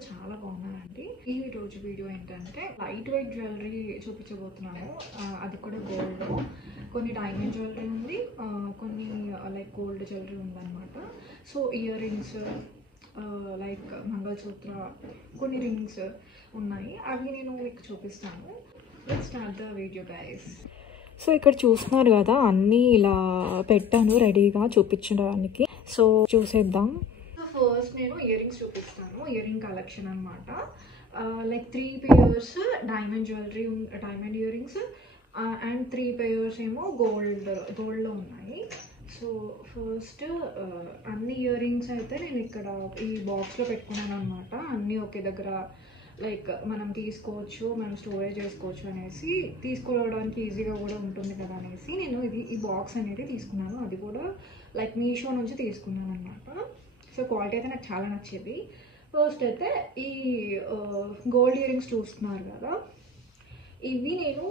కూడా చాలా బాగున్నాయండి. ఈ రోజు వీడియో ఏంటంటే లైట్ వెయిట్ జ్యువెలరీ చూపించబోతున్నాను. అది కూడా గోల్డ్, కొన్ని డైమండ్ జ్యువెలరీ ఉంది, కొన్ని లైక్ గోల్డ్ జ్యువెలరీ ఉందన్నమాట. So ear rings, like mangalsutra, కొన్ని రింగ్స్ ఉన్నాయి. అవి నేను మీకు చూపిస్తాను. Let's start the video guys. So ఇక్కడ చూస్తున్నారు కదా, అన్నీ ఇలా పెట్టాను రెడీగా చూపించడానికి. సో చూసేద్దాం. ఫస్ట్ నేను ఇయర్ రింగ్స్ చూపిస్తాను. ఇయర్ రింగ్ కలెక్షన్ అనమాట. Like 3 pairs diamond jewellery, diamond ear rings, and 3 pairs ఏమో గోల్డ్లో ఉన్నాయి. సో ఫస్ట్ అన్ని ఇయర్ రింగ్స్ అయితే నేను ఇక్కడ ఈ బాక్స్లో పెట్టుకున్నాను అనమాట. అన్నీ ఒకే దగ్గర లైక్ మనం తీసుకోవచ్చు, మనం స్టోరేజ్ చేసుకోవచ్చు అనేసి, తీసుకోవడానికి ఈజీగా కూడా ఉంటుంది కదా అనేసి నేను ఈ బాక్స్ అనేది తీసుకున్నాను. అది కూడా లైక్ మీషో నుంచి తీసుకున్నాను అనమాట. సో క్వాలిటీ అయితే నాకు చాలా నచ్చేది. ఫస్ట్ అయితే ఈ గోల్డ్ ఇయర్ రింగ్స్ చూస్తున్నారు కదా, ఇవి నేను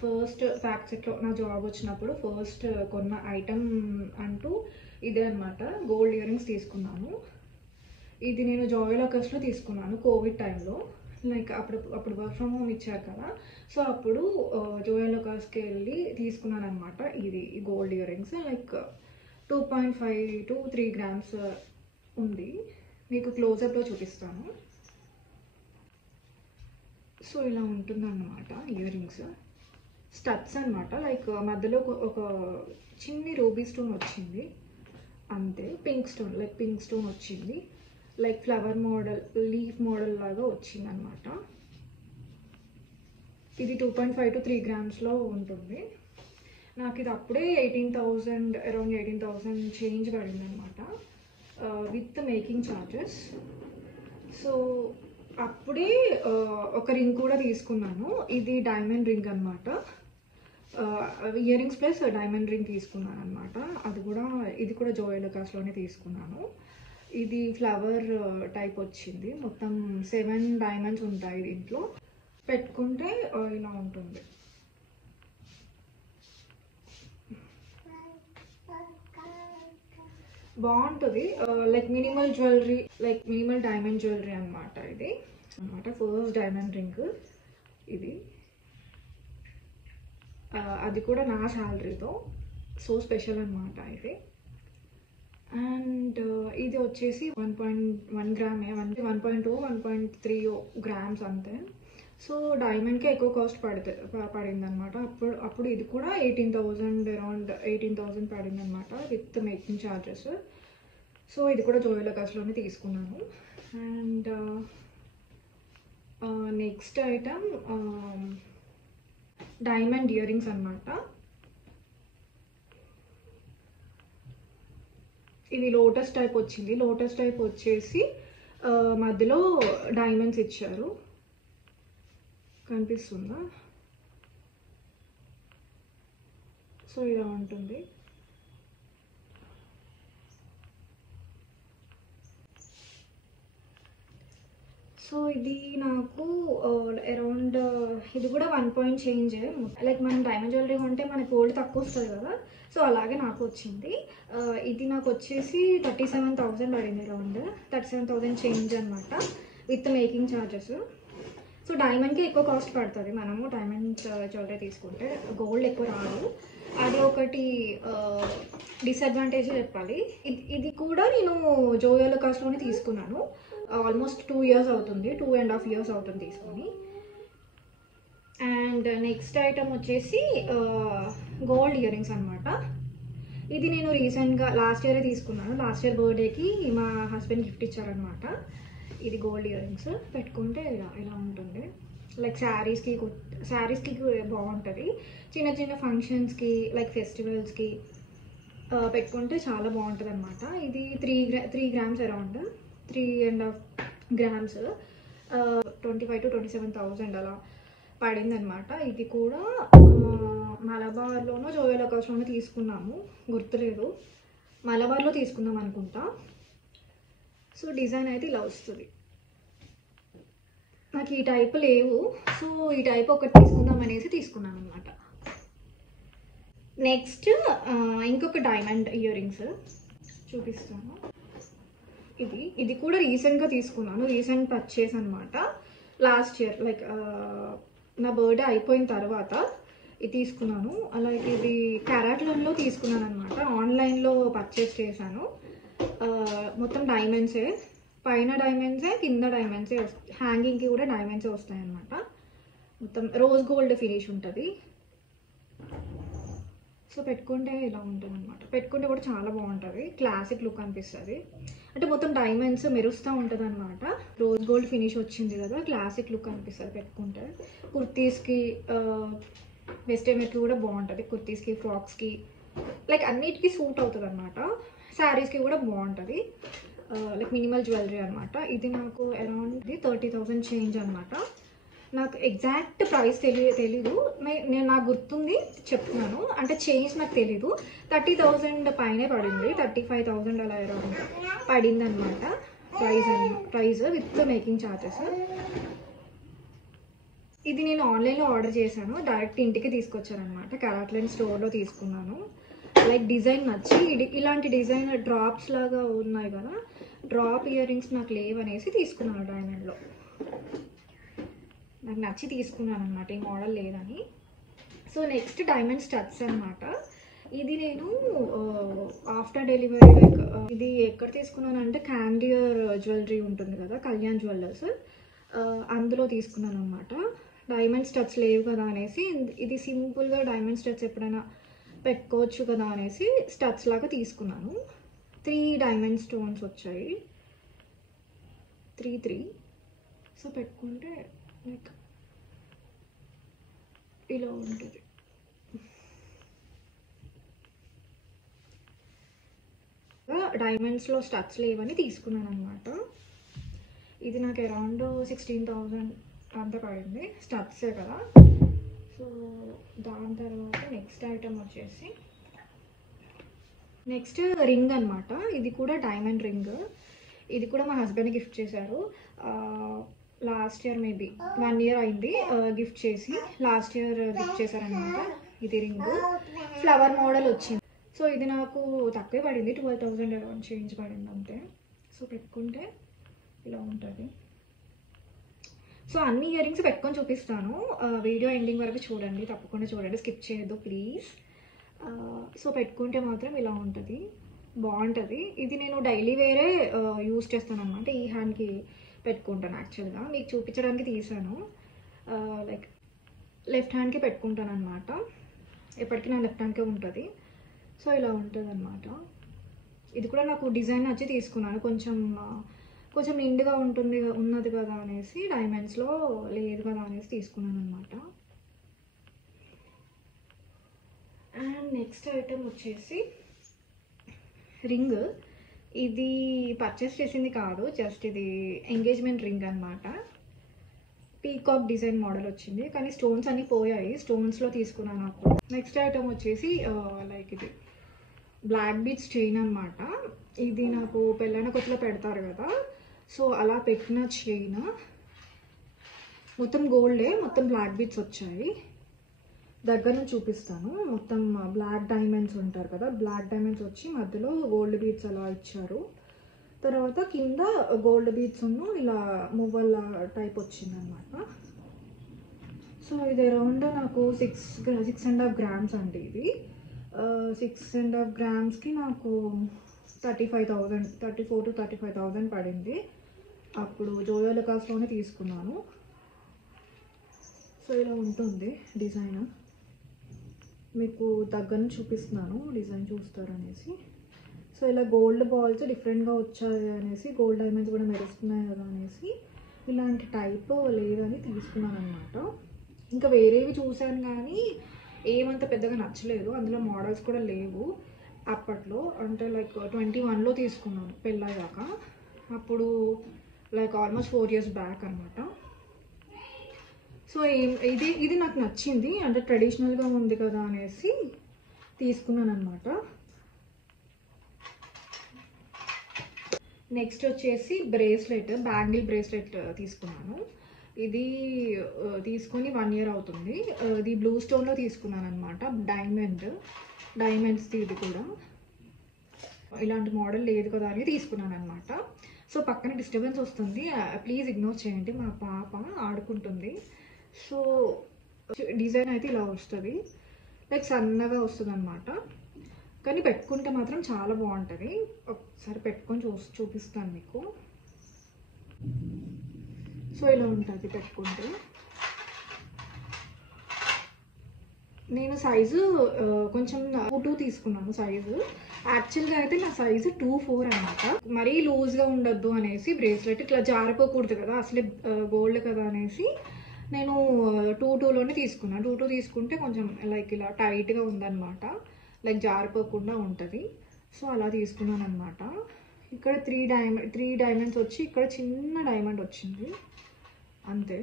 ఫస్ట్ ఫ్యాక్ట్ సెట్లో నా జాబ్ వచ్చినప్పుడు ఫస్ట్ కొన్న ఐటమ్ అంటూ ఇదే అనమాట. గోల్డ్ ఇయర్ రింగ్స్ తీసుకున్నాను. ఇది నేను జోయలుకాస్లో తీసుకున్నాను కోవిడ్ టైంలో. లైక్ అప్పుడు వర్క్ ఫ్రమ్ హోమ్ ఇచ్చారు కదా, సో అప్పుడు జోయలుకాస్కి వెళ్ళి తీసుకున్నాను అనమాట. ఇది gold ear rings like 2.5 to 3 grams ఉంది. మీకు క్లోజప్లో చూపిస్తాను. సో ఇలా ఉంటుందన్నమాట ఇయర్ రింగ్స్. స్టడ్స్ అనమాట, లైక్ మధ్యలో ఒక చిన్ని రూబీ స్టోన్ వచ్చింది అంతే. పింక్ స్టోన్ వచ్చింది, like flower model, leaf model లాగా వచ్చింది అనమాట. ఇది 2.5 to 3 grams ఉంటుంది. నాకు ఇది అప్పుడే 18,000, అరౌండ్ 18,000 చేంజ్ పడింది అనమాట, విత్ మేకింగ్ ఛార్జెస్. సో అప్పుడే ఒక రింగ్ కూడా తీసుకున్నాను. ఇది డైమండ్ రింగ్ అనమాట. Ear rings plus diamond ring తీసుకున్నాను అనమాట. ఇది కూడా జోయలుకాస్లోనే తీసుకున్నాను. ఇది ఫ్లవర్ టైప్ వచ్చింది. మొత్తం 7 diamonds ఉంటాయి దీంట్లో. పెట్టుకుంటే ఇలా ఉంటుంది. బాగుంటుంది. Like minimal jewellery, like minimal diamond jewellery అనమాట. ఇది అనమాట ఫస్ట్ డైమండ్ రింగ్. ఇది అది కూడా నా శాలరీతో. సో స్పెషల్ అనమాట ఇది. అండ్ ఇది వచ్చేసి 1.1 grams, 1.2, 1.3 grams అంతే. సో డైమండ్కి ఎక్కువ కాస్ట్ పడింది అనమాట. అప్పుడు ఇది కూడా 18,000, అరౌండ్ 18,000 పడింది అనమాట విత్ మేకింగ్ ఛార్జెస్. సో ఇది కూడా జోయలుకాస్లోనే తీసుకున్నాను. And next item diamond ear rings అనమాట. ఇది లోటస్ టైప్ వచ్చింది. లోటస్ టైప్ వచ్చేసి మధ్యలో డైమండ్స్ ఇచ్చారు. కనిపిస్తుందా? సో ఇలా ఉంటుంది. సో ఇది నాకు అరౌండ్, ఇది కూడా 1 point change. లైక్ మనం డైమండ్ జ్యువెలరీ కొంటే మనకి గోల్డ్ తక్కువ వస్తుంది కదా, సో అలాగే నాకు వచ్చింది. ఇది నాకు వచ్చేసి 37,000 పడింది, అరౌండ్ 37,000 చేంజ్ అనమాట విత్ మేకింగ్ ఛార్జెస్. సో డైమండ్కి ఎక్కువ కాస్ట్ పడుతుంది మనము డైమండ్ జ్యువెలరీ తీసుకుంటే, గోల్డ్ ఎక్కువ రాదు. అది ఒకటి డిసడ్వాంటేజ్ చెప్పాలి. ఇది కూడా నేను జోయలుకాస్లోనే తీసుకున్నాను. ఆల్మోస్ట్ 2 years అవుతుంది, 2.5 years అవుతుంది తీసుకొని. అండ్ నెక్స్ట్ ఐటమ్ వచ్చేసి గోల్డ్ ఇయర్ రింగ్స్ అనమాట. ఇది నేను రీసెంట్గా లాస్ట్ ఇయరే తీసుకున్నాను. లాస్ట్ ఇయర్ బర్త్డేకి మా హస్బెండ్ గిఫ్ట్ ఇచ్చారనమాట. ఇది గోల్డ్ ఇయర్ రింగ్స్. పెట్టుకుంటే ఇలా ఉంటుంది. లైక్ శారీస్కి బాగుంటుంది. చిన్న ఫంక్షన్స్కి, లైక్ ఫెస్టివల్స్కి పెట్టుకుంటే చాలా బాగుంటుంది అనమాట. ఇది 3 grams, అరౌండ్ 3.5 grams, 25,000 to 27,000 అలా పడింది అనమాట. ఇది కూడా మలబార్లోనో జోయలుకాస్లోనో తీసుకున్నాము, గుర్తులేదు. మలబార్లో తీసుకుందాం అనుకుంటా. సో డిజైన్ అయితే ఇలా వస్తుంది. నాకు ఈ టైప్ లేవు, సో ఈ టైప్ ఒకటి తీసుకుందాం అనేసి తీసుకున్నాను అనమాట. నెక్స్ట్ ఇంకొక డైమండ్ ఇయర్ రింగ్స్ చూపిస్తాను. ఇది కూడా రీసెంట్గా తీసుకున్నాను, రీసెంట్ పర్చేస్ అనమాట. లాస్ట్ ఇయర్ లైక్ నా బర్త్డే అయిపోయిన తర్వాత ఇది తీసుకున్నాను. అలాగే ఇది క్యారాట్లలో తీసుకున్నాను అనమాట. ఆన్లైన్లో పర్చేస్ చేశాను. మొత్తం డైమండ్సే, పైన డైమండ్సే, కింద డైమండ్సే, హ్యాంగింగ్కి కూడా డైమండ్సే వస్తాయి అనమాట. మొత్తం రోజ్ గోల్డ్ ఫినిష్ ఉంటుంది. సో పెట్టుకుంటే ఇలా ఉంటుంది అనమాట. పెట్టుకుంటే కూడా చాలా బాగుంటుంది, క్లాసిక్ లుక్ అనిపిస్తుంది. అంటే మొత్తం డైమండ్స్ మెరుస్తూ ఉంటుంది అనమాట. రోజ్ గోల్డ్ ఫినిష్ వచ్చింది కదా, క్లాసిక్ లుక్ అనిపిస్తుంది పెట్టుకుంటే. కుర్తీస్కి, వెస్టర్న్ వేర్కి కూడా బాగుంటుంది. కుర్తీస్కి, ఫ్రాక్స్కి, లైక్ అన్నిటికీ సూట్ అవుతుంది అనమాట. శారీస్కి కూడా బాగుంటుంది. లైక్ మినిమల్ జ్యువెలరీ అనమాట. ఇది నాకు అరౌండ్ 30,000 చేంజ్ అనమాట. నాకు ఎగ్జాక్ట్ ప్రైస్ తెలీదు, నేను నాకు గుర్తుంది చెప్తున్నాను. అంటే చేంజ్ నాకు తెలీదు. 30,000 పైనే పడింది, 35,000 అలా అరౌండ్ పడింది అనమాట ప్రైస్ విత్ మేకింగ్ ఛార్జెస్. ఇది నేను ఆన్లైన్లో ఆర్డర్ చేశాను, డైరెక్ట్ ఇంటికి తీసుకొచ్చారనమాట. క్యారాట్లైన్ స్టోర్లో తీసుకున్నాను. లైక్ డిజైన్ నచ్చి, ఇలాంటి డిజైన్ డ్రాప్స్ లాగా ఉన్నాయి కదా, డ్రాప్ ఇయర్ రింగ్స్ నాకు లేవనేసి తీసుకున్నాను డైమండ్లో. నాకు నచ్చి తీసుకున్నాను అనమాట, ఈ మోడల్ లేదని. సో నెక్స్ట్ డైమండ్ స్టడ్స్ అనమాట. ఇది నేను ఆఫ్టర్ డెలివరీ లైక్ ఇది ఎక్కడ తీసుకున్నాను అంటే క్యాండియర్ జ్యువెలరీ ఉంటుంది కదా, కళ్యాణ్ జ్యువెలర్స్, అందులో తీసుకున్నాను అనమాట. డైమండ్ స్టడ్స్ లేవు కదా అనేసి, ఇది సింపుల్గా డైమండ్ స్టడ్స్ ఎప్పుడైనా పెట్టుకోవచ్చు కదా అనేసి స్టడ్స్ లాగా తీసుకున్నాను. 3 డైమండ్ స్టోన్స్ వచ్చాయి, 3. సో పెట్టుకుంటే లైక్ ఇలా ఉంటుంది. డైమండ్స్లో స్టడ్స్ లేవని తీసుకున్నాను అనమాట. ఇది నాకు అరౌండ్ 16,000 అంత పడింది, స్టడ్సే కదా. సో దాని తర్వాత నెక్స్ట్ ఐటమ్ వచ్చేసి నెక్స్ట్ రింగ్ అనమాట. ఇది కూడా డైమండ్ రింగ్. ఇది కూడా మా హస్బెండ్ గిఫ్ట్ చేశారు. లాస్ట్ ఇయర్ మేబీ 1 year అయింది గిఫ్ట్ చేసి. లాస్ట్ ఇయర్ గిఫ్ట్ చేశారనమాట. ఇది రింగ్ ఫ్లవర్ మోడల్ వచ్చింది. సో ఇది నాకు తక్కువే పడింది, 12,000 అరౌండ్ చేంజ్ పడింది అంతే. సో పెట్టుకుంటే ఇలా ఉంటుంది. సో అన్ని ఇయర్ రింగ్స్ పెట్టుకొని చూపిస్తాను, వీడియో ఎండింగ్ వరకు చూడండి, తప్పకుండా చూడండి, స్కిప్ చేయొద్దు ప్లీజ్. సో పెట్టుకుంటే మాత్రం ఇలా ఉంటుంది, బాగుంటుంది. ఇది నేను డైలీ వేరే యూస్ చేస్తాను అనమాట. ఈ హ్యాండ్కి పెట్టుకుంటాను యాక్చువల్గా, మీకు చూపించడానికి తీసాను. లైక్ లెఫ్ట్ హ్యాండ్కి పెట్టుకుంటాను అనమాట, ఎప్పటికీ నా లెఫ్ట్ హ్యాండ్కే ఉంటుంది. సో ఇలా ఉంటుంది అనమాట. ఇది కూడా నాకు డిజైన్ నచ్చి తీసుకున్నాను. కొంచెం నిండుగా ఉన్నది కదా అనేసి, డైమండ్స్లో లేదు కదా అనేసి తీసుకున్నాను అనమాట. అండ్ నెక్స్ట్ ఐటమ్ వచ్చేసి రింగ్. ఇది పర్చేస్ చేసింది కాదు, జస్ట్ ఇది ఎంగేజ్మెంట్ రింగ్ అనమాట. పీకాక్ డిజైన్ మోడల్ వచ్చింది, కానీ స్టోన్స్ అన్నీ పోయాయి, స్టోన్స్లో తీసుకున్నాను అప్పుడు. నెక్స్ట్ ఐటమ్ వచ్చేసి లైక్ ఇది బ్లాక్ బీడ్స్ చైన్ అనమాట. ఇది నాకు పెళ్ళైన కొత్తలో పెడతారు కదా, సో అలా పెట్టిన చైన్. మొత్తం గోల్డే, మొత్తం బ్లాక్ బీడ్స్ వచ్చాయి. దగ్గర నుంచి చూపిస్తాను. మొత్తం బ్లాక్ డైమండ్స్ ఉంటారు కదా, బ్లాక్ డైమండ్స్ వచ్చి మధ్యలో గోల్డ్ బీడ్స్ అలా ఇచ్చారు. తర్వాత కింద గోల్డ్ బీడ్స్ ఇలా మువ్వల టైప్ వచ్చిందనమాట. సో ఇది అరౌండ్ నాకు 6.5 grams అండి. ఇది 6.5 grams నాకు 34,000 to 35,000 పడింది. అప్పుడు జోయోలుకాస్లోనే తీసుకున్నాను. సో ఇలా ఉంటుంది డిజైన్, మీకు దగ్గర చూపిస్తున్నాను, డిజైన్ చూస్తారనేసి. సో ఇలా గోల్డ్ బాల్స్ డిఫరెంట్గా వచ్చాయి అనేసి, గోల్డ్ డైమండ్స్ కూడా మెరుస్తున్నాయి కదా అనేసి ఇలాంటి టైప్ లేదని తీసుకున్నాను అనమాట. ఇంకా వేరేవి చూశాను కానీ ఏమంత పెద్దగా నచ్చలేదు, అందులో మోడల్స్ కూడా లేవు అప్పట్లో. అంటే లైక్ 21లో తీసుకున్నాను పెళ్ళయ్యాక, అప్పుడు లైక్ ఆల్మోస్ట్ 4 years బ్యాక్ అనమాట. సో ఇది నాకు నచ్చింది, అంటే ట్రెడిషనల్గా ఉంది కదా అనేసి తీసుకున్నాను అనమాట. నెక్స్ట్ వచ్చేసి బ్రేస్లెట్, బ్యాంగిల్ బ్రేస్లెట్ తీసుకున్నాను. ఇది తీసుకొని 1 year అవుతుంది. ఇది బ్లూ స్టోన్లో తీసుకున్నాను అనమాట, డైమండ్స్ది. ఇది కూడా ఇలాంటి మోడల్ లేదు కదా అని తీసుకున్నాను అనమాట. సో పక్కన డిస్టర్బెన్స్ వస్తుంది, ప్లీజ్ ఇగ్నోర్ చేయండి. మా పాప ఆడుకుంటుంది. సో డిజైన్ అయితే ఇలా వస్తుంది, లైక్ సన్నగా వస్తుంది అనమాట. కానీ పెట్టుకుంటే మాత్రం చాలా బాగుంటుంది. ఒకసారి పెట్టుకొని చూపిస్తాను మీకు. సో ఇలా ఉంటుంది పెట్టుకుంటే. నేను సైజు కొంచెం 2 తీసుకున్నాను సైజు. యాక్చువల్గా అయితే నా సైజు 2-4 అనమాట. మరీ లూజ్గా ఉండొద్దు అనేసి, బ్రేస్లెట్ ఇట్లా జారిపోకూడదు కదా, అసలే గోల్డ్ కదా అనేసి నేను 2-2లోనే తీసుకున్నాను. 2-2 తీసుకుంటే కొంచెం లైక్ ఇలా టైట్గా ఉందన్నమాట, లైక్ జారిపోకుండా ఉంటుంది. సో అలా తీసుకున్నాను అనమాట. ఇక్కడ 3 డైమండ్స్ వచ్చి, ఇక్కడ చిన్న డైమండ్ వచ్చింది అంతే.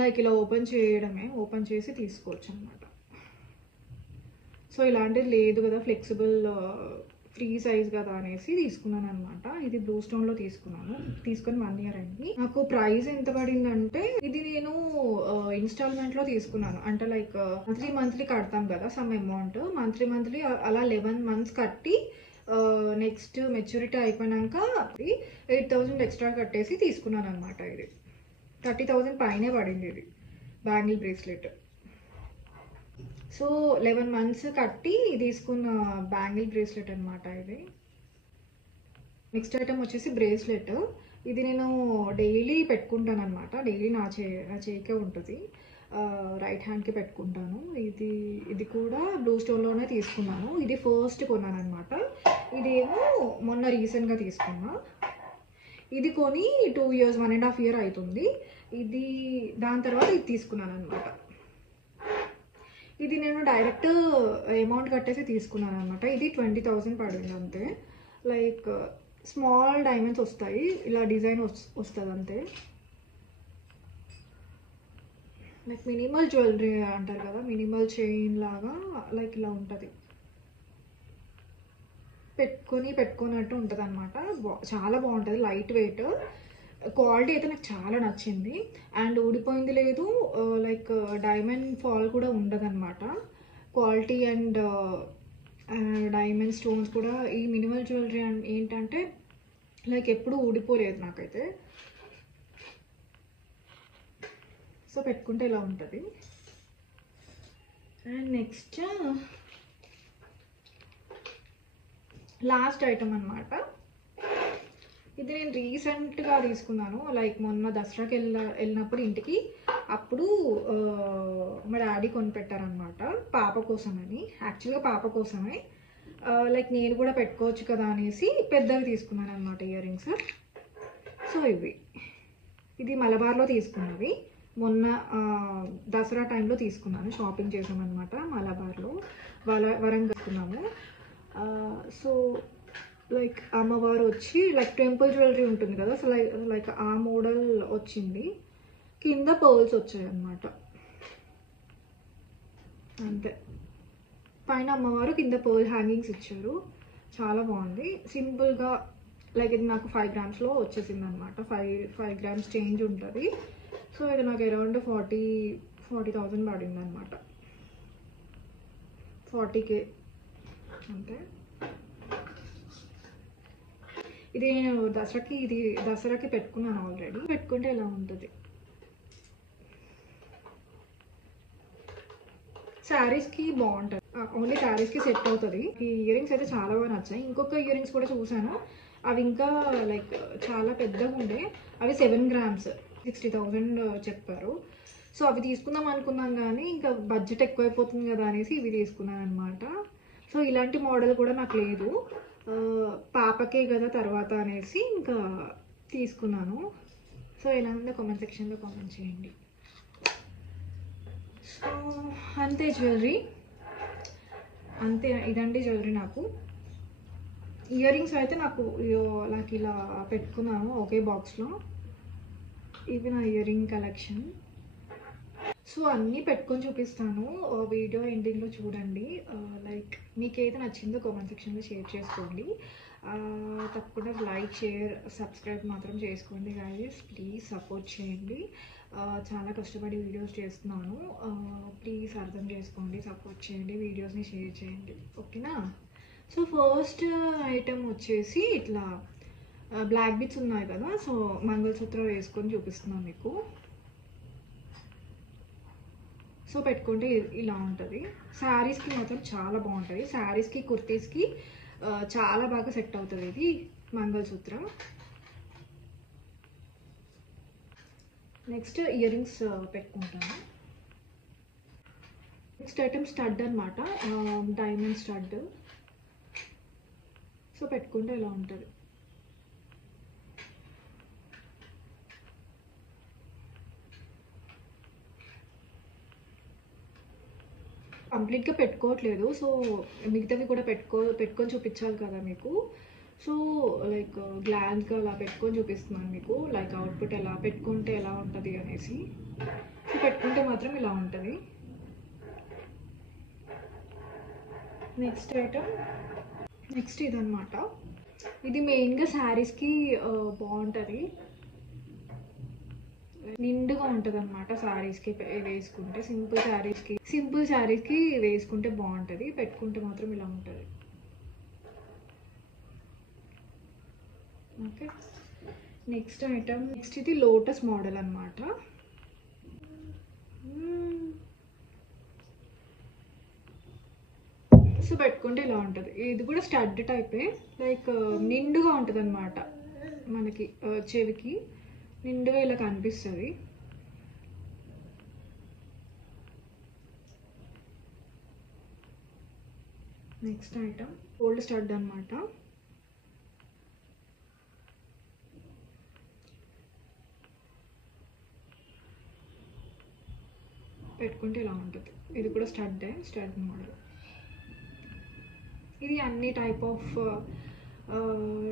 లైక్ ఇలా ఓపెన్ చేయడమే, ఓపెన్ చేసి తీసుకోవచ్చు అనమాట. సో ఇలాంటిది లేదు కదా, ఫ్లెక్సిబుల్ ఫ్రీ సైజ్ కదా అనేసి తీసుకున్నాను అనమాట. ఇది బ్లూ స్టోన్లో తీసుకొని 1 ఇయర్ అయింది. నాకు ప్రైస్ ఎంత పడిందంటే, ఇది నేను ఇన్స్టాల్మెంట్లో తీసుకున్నాను. అంటే లైక్ మంత్లీ కడతాం కదా సమ్ అమౌంట్, మంత్లీ అలా 11 మంత్స్ కట్టి నెక్స్ట్ మెచ్యూరిటీ అయిపోయినాక 8,000 ఎక్స్ట్రా కట్టేసి తీసుకున్నాను అనమాట. ఇది 30,000 పైనే పడింది ఇది బ్యాంగిల్ బ్రేస్లెట్. సో 11 మంత్స్ కట్టి తీసుకున్న బ్యాంగిల్ బ్రేస్లెట్ అనమాట ఇది. నెక్స్ట్ ఐటమ్ వచ్చేసి బ్రేస్లెట్. ఇది నేను డైలీ పెట్టుకుంటాను అనమాట. డైలీ నా చేయికే ఉంటుంది, రైట్ హ్యాండ్కి పెట్టుకుంటాను. ఇది కూడా బ్లూ స్టోన్లోనే తీసుకున్నాను. ఇది ఫస్ట్ కొన్నాను అనమాట. ఇదేమో మొన్న రీసెంట్గా తీసుకున్నా. ఇది కొని 2 ఇయర్స్ 1.5 ఇయర్ అవుతుంది. దాని తర్వాత ఇది తీసుకున్నాను అనమాట. ఇది నేను డైరెక్ట్ అమౌంట్ కట్టేసి తీసుకున్నాను అనమాట. ఇది 20,000 పడింది అంతే. లైక్ స్మాల్ డైమండ్స్ వస్తాయి, ఇలా డిజైన్ వస్తుంది అంతే. లైక్ మినిమల్ జ్యువెలరీ అంటారు కదా, మినిమల్ చైన్ లాగా లైక్ ఇలా ఉంటుంది, పెట్టుకున్నట్టు ఉంటుంది అనమాట. చాలా బాగుంటుంది, లైట్ వెయిట్. క్వాలిటీ అయితే నాకు చాలా నచ్చింది. అండ్ ఊడిపోయింది లేదు, లైక్ డైమండ్ ఫాల్ కూడా ఉండదు అనమాట. క్వాలిటీ అండ్ డైమండ్ స్టోన్స్ కూడా ఈ మినిమల్ జ్యువెలరీ ఏంటంటే లైక్ ఎప్పుడు ఊడిపోలేదు నాకైతే. సో పెట్టుకుంటే ఇలా ఉంటుంది. అండ్ నెక్స్ట్ లాస్ట్ ఐటమ్ అనమాట. ఇది నేను రీసెంట్గా తీసుకున్నాను, లైక్ మొన్న దసరాకి వెళ్ళినప్పుడు ఇంటికి, అప్పుడు మా డాడీ కొనిపెట్టారనమాట పాప కోసమని. యాక్చువల్గా పాప కోసమే, లైక్ నేను కూడా పెట్టుకోవచ్చు కదా అనేసి పెద్దవి తీసుకున్నాను అనమాట ఇయర్ రింగ్స్. సో ఇది మలబార్లో తీసుకున్నవి. మొన్న దసరా టైంలో తీసుకున్నాను, షాపింగ్ చేసాను అనమాట మలబార్లో. వరంగల్ తీసుకున్నాము. సో లైక్ అమ్మవారు వచ్చి లైక్ టెంపుల్ జ్యువెలరీ ఉంటుంది కదా, సో లైక్ ఆ మోడల్ వచ్చింది. కింద పర్ల్స్ వచ్చాయి అన్నమాట అంతే. పైన అమ్మవారు, కింద పర్ల్ హ్యాంగింగ్స్ ఇచ్చారు. చాలా బాగుంది, సింపుల్గా. లైక్ ఇది నాకు 5 గ్రామ్స్లో వచ్చేసింది అనమాట. 5 గ్రామ్స్ చేంజ్ ఉంటుంది. సో ఇది నాకు అరౌండ్ 40,000 పడింది అనమాట, 40K అంతే. ఇది నేను దసరాకి పెట్టుకున్నాను ఆల్రెడీ. పెట్టుకుంటే ఇలా ఉంటుంది. శారీస్కి బాగుంటుంది, ఓన్లీ శారీస్కి సెట్ అవుతుంది. ఈ ఇయర్ రింగ్స్ అయితే చాలా బాగా నచ్చాయి. ఇంకొక ఇయర్ రింగ్స్ కూడా చూసాను, అవి ఇంకా లైక్ చాలా పెద్దగా ఉండే. అవి 7 గ్రామ్స్ 60,000 చెప్పారు. సో అవి తీసుకుందాం అనుకున్నాను, కానీ ఇంకా బడ్జెట్ ఎక్కువైపోతుంది కదా అనేసి ఇవి తీసుకున్నాను అనమాట. సో ఇలాంటి మోడల్ కూడా నాకు లేదు, పాపకే కదా తర్వాత అనేసి ఇంకా తీసుకున్నాను. సో ఎలా ఉందో కామెంట్ సెక్షన్లో కామెంట్ చేయండి. సో అంతే జ్యువెలరీ, అంతే. ఇదండి జ్యువెలరీ నాకు. ఇయర్ రింగ్స్ అయితే నాకు ఇలా పెట్టుకున్నాను ఒకే బాక్స్లో. ఇవి నా ఇయర్ రింగ్ కలెక్షన్. సో అన్నీ పెట్టుకొని చూపిస్తాను, వీడియో ఎండింగ్లో చూడండి. లైక్ మీకు ఏది నచ్చిందో కామెంట్ సెక్షన్లో షేర్ చేసుకోండి. తప్పకుండా లైక్, షేర్, సబ్స్క్రైబ్ మాత్రం చేసుకోండి గైస్. ప్లీజ్ సపోర్ట్ చేయండి. చాలా కష్టపడి వీడియోస్ చేస్తున్నాను, ప్లీజ్ అర్థం చేసుకోండి, సపోర్ట్ చేయండి, వీడియోస్ని షేర్ చేయండి, ఓకేనా. సో ఫస్ట్ ఐటమ్ వచ్చేసి ఇట్లా బ్లాక్ బీట్స్ ఉన్నాయి కదా, సో మంగళసూత్రం వేసుకొని చూపిస్తున్నాను మీకు. సో పెట్టుకుంటే ఇలా ఉంటుంది. శారీస్కి మాత్రం చాలా బాగుంటుంది. శారీస్కి కుర్తీస్కి చాలా బాగా సెట్ అవుతుంది ఇది మంగళసూత్రం. నెక్స్ట్ ఇయర్ రింగ్స్ పెట్టుకుంటాను. నెక్స్ట్ ఐటమ్ స్టడ్ అనమాట, డైమండ్ స్టడ్. సో పెట్టుకుంటే ఇలా ఉంటుంది. కంప్లీట్గా పెట్టుకోవట్లేదు, సో మిగతావి కూడా పెట్టుకొని చూపించాలి కదా మీకు. సో లైక్ గ్లాన్స్గా అలా పెట్టుకొని చూపిస్తున్నాను మీకు, లైక్ అవుట్పుట్ ఎలా పెట్టుకుంటే ఎలా ఉంటుంది అనేసి. సో పెట్టుకుంటే మాత్రం ఇలా ఉంటుంది. నెక్స్ట్ ఐటమ్, నెక్స్ట్ ఇదనమాట. ఇది మెయిన్గా శారీస్కి బాగుంటుంది, నిండుగా ఉంటుంది అనమాట. శారీస్కి వేసుకుంటే సింపుల్ శారీస్కి వేసుకుంటే బాగుంటుంది. పెట్టుకుంటే మాత్రం ఇలా ఉంటుంది. ఓకే, నెక్స్ట్ ఐటమ్, నెక్స్ట్ ఇది లోటస్ మోడల్ అనమాట. సో పెట్టుకుంటే ఇలా ఉంటుంది. ఇది కూడా స్టడ్ టైపే, లైక్ నిండుగా ఉంటుంది అనమాట. మనకి చెవికి నిండుగా ఇలా కనిపిస్తుంది. నెక్స్ట్ ఐటమ్ గోల్డ్ స్టడ్ అనమాట. పెట్టుకుంటే ఇలా ఉంటుంది. ఇది కూడా స్టడ్ మోడల్. ఇది అన్ని టైప్ ఆఫ్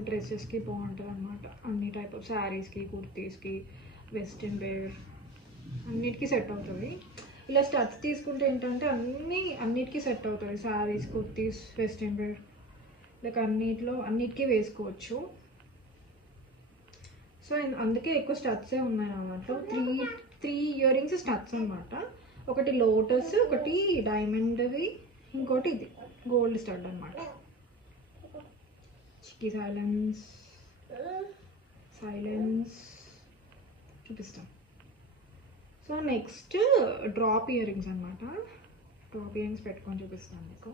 డ్రెస్సెస్కి బాగుంటుంది అనమాట. అన్ని టైప్ ఆఫ్ శారీస్కి, కుర్తీస్కి, వెస్ట్రన్ వేర్ అన్నిటికీ సెట్ అవుతుంది. ఇలా స్టడ్స్ తీసుకుంటే ఏంటంటే అన్నిటికీ సెట్ అవుతుంది. Saris, kurtis, western wear, like అన్నిటికీ వేసుకోవచ్చు. సో అందుకే ఎక్కువ స్టడ్సే ఉన్నాయి అన్నమాట. త్రీ ఇయర్ రింగ్స్ స్టడ్స్ అనమాట. ఒకటి లోటస్, ఒకటి డైమండ్వి, ఇంకోటి ఇది గోల్డ్ స్టడ్ అనమాట. చిక్కి సైలెన్స్ చూపిస్తాం. So next drop ear rings అనమాట. డ్రాప్ ఇయర్ రింగ్స్ పెట్టుకొని చూపిస్తాను మీకు.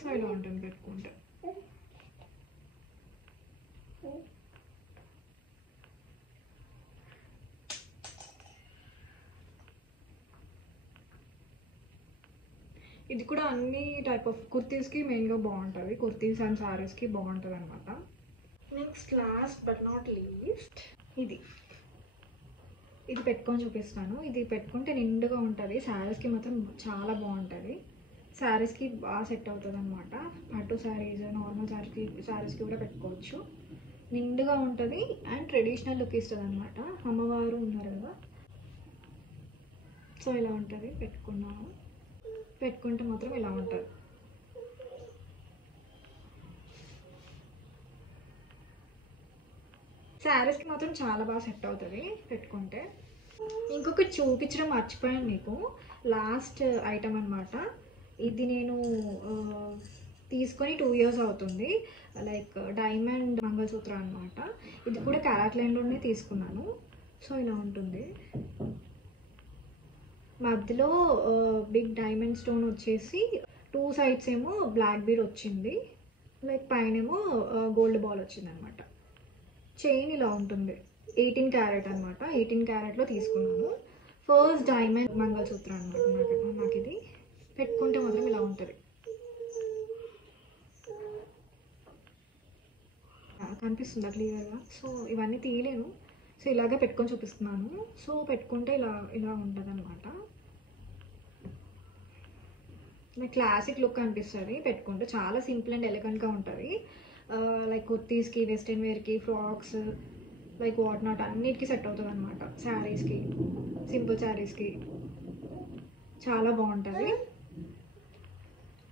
సో ఇలా ఉంటుంది పెట్టుకుంటే. ఇది కూడా అన్ని టైప్ ఆఫ్ కుర్తీస్కి మెయిన్గా బాగుంటుంది. కుర్తీస్ అండ్ శారీస్కి బాగుంటుంది అనమాట. Next last but not least ఇది పెట్టుకొని చూపిస్తాను. ఇది పెట్టుకుంటే నిండుగా ఉంటుంది. శారీస్కి మాత్రం చాలా బాగుంటుంది. శారీస్కి బాగా సెట్ అవుతుంది అనమాట. పట్టు శారీస్, నార్మల్ శారీస్కి కూడా పెట్టుకోవచ్చు. నిండుగా ఉంటుంది అండ్ ట్రెడిషనల్ లుక్ ఇస్తుంది అనమాట. అమ్మవారు ఉన్నారు కదా, సో ఇలా ఉంటుంది. పెట్టుకుంటే మాత్రం ఇలా ఉంటుంది. శారీస్కి మాత్రం చాలా బాగా సెట్ అవుతుంది పెట్టుకుంటే. ఇంకొకటి చూపించడం మర్చిపోయాను మీకు, లాస్ట్ ఐటమ్ అనమాట. ఇది నేను తీసుకొని 2 years అవుతుంది. లైక్ డైమండ్ మంగళసూత్రం అనమాట. ఇది కూడా క్యారెట్ లైన్లోనే తీసుకున్నాను. సో ఇలా ఉంటుంది. మధ్యలో బిగ్ డైమండ్ స్టోన్ వచ్చేసి 2 sides ఏమో బ్లాక్ బీడ్ వచ్చింది, లైక్ పైన ఏమో గోల్డ్ బాల్ వచ్చింది అనమాట. చైన్ ఇలా ఉంటుంది. 18 క్యారెట్ అనమాట. 18 క్యారెట్లో తీసుకున్నాను. ఫస్ట్ డైమండ్ మంగళసూత్రం అనమాట. నాకు ఇది పెట్టుకుంటే మాత్రం ఇలా ఉంటుంది. కనిపిస్తుందా క్లియర్గా? సో ఇవన్నీ తీయలేను, సో ఇలాగే పెట్టుకొని చూపిస్తున్నాను. సో పెట్టుకుంటే ఇలా ఉంటుంది అనమాట. నాకు క్లాసిక్ లుక్ అనిపిస్తుంది పెట్టుకుంటే. చాలా సింపుల్ అండ్ ఎలిగెంట్గా ఉంటుంది. లైక్ కుర్తీస్కి, వెస్ట్రన్ వేర్కి, ఫ్రాక్స్, లైక్ వాట్ నాట్ అన్నిటికీ సెట్ అవుతుంది అనమాట. శారీస్కి, సింపుల్ శారీస్కి చాలా బాగుంటుంది.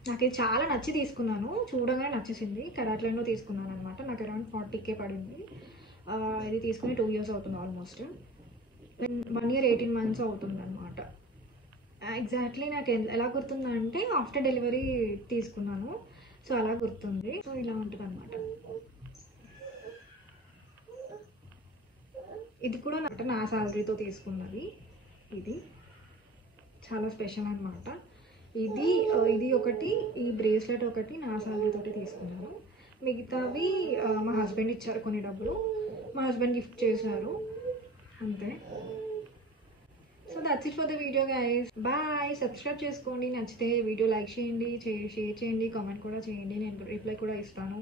నాకు ఇది చాలా నచ్చి తీసుకున్నాను. చూడగానే నచ్చేసింది. కరాట్లైన్లో తీసుకున్నాను అనమాట. నాకు అరౌండ్ 40K పడింది. ఇది తీసుకుని 2 years అవుతుంది ఆల్మోస్ట్. 1 year 18 months అవుతుంది అనమాట. ఎగ్జాక్ట్లీ నాకు ఎలా గుర్తుందంటే ఆఫ్టర్ డెలివరీ తీసుకున్నాను, సో అలా గుర్తుంది. సో ఇలా ఉంటుంది అనమాట. ఇది కూడా నా శాలరీతో తీసుకున్నది. ఇది చాలా స్పెషల్ అనమాట. ఇది ఒకటి, ఈ బ్రేస్లెట్ ఒకటి నా శాలరీతో తీసుకున్నాను. మిగతావి మా హస్బెండ్ ఇచ్చారు కొన్ని డబ్బులు, మా హస్బెండ్ గిఫ్ట్ చేశారు అంతే. So that's it for the video guys. Bye. Subscribe చేసుకోండి, నచ్చితే వీడియో లైక్ చేయండి, షేర్ చేయండి, కామెంట్ కూడా చేయండి, నేను రిప్లై కూడా ఇస్తాను.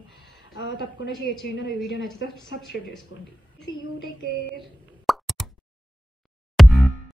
తప్పకుండా షేర్ చేయండి. నా వీడియో నచ్చితే సబ్స్క్రైబ్ చేసుకోండి. See you, take care.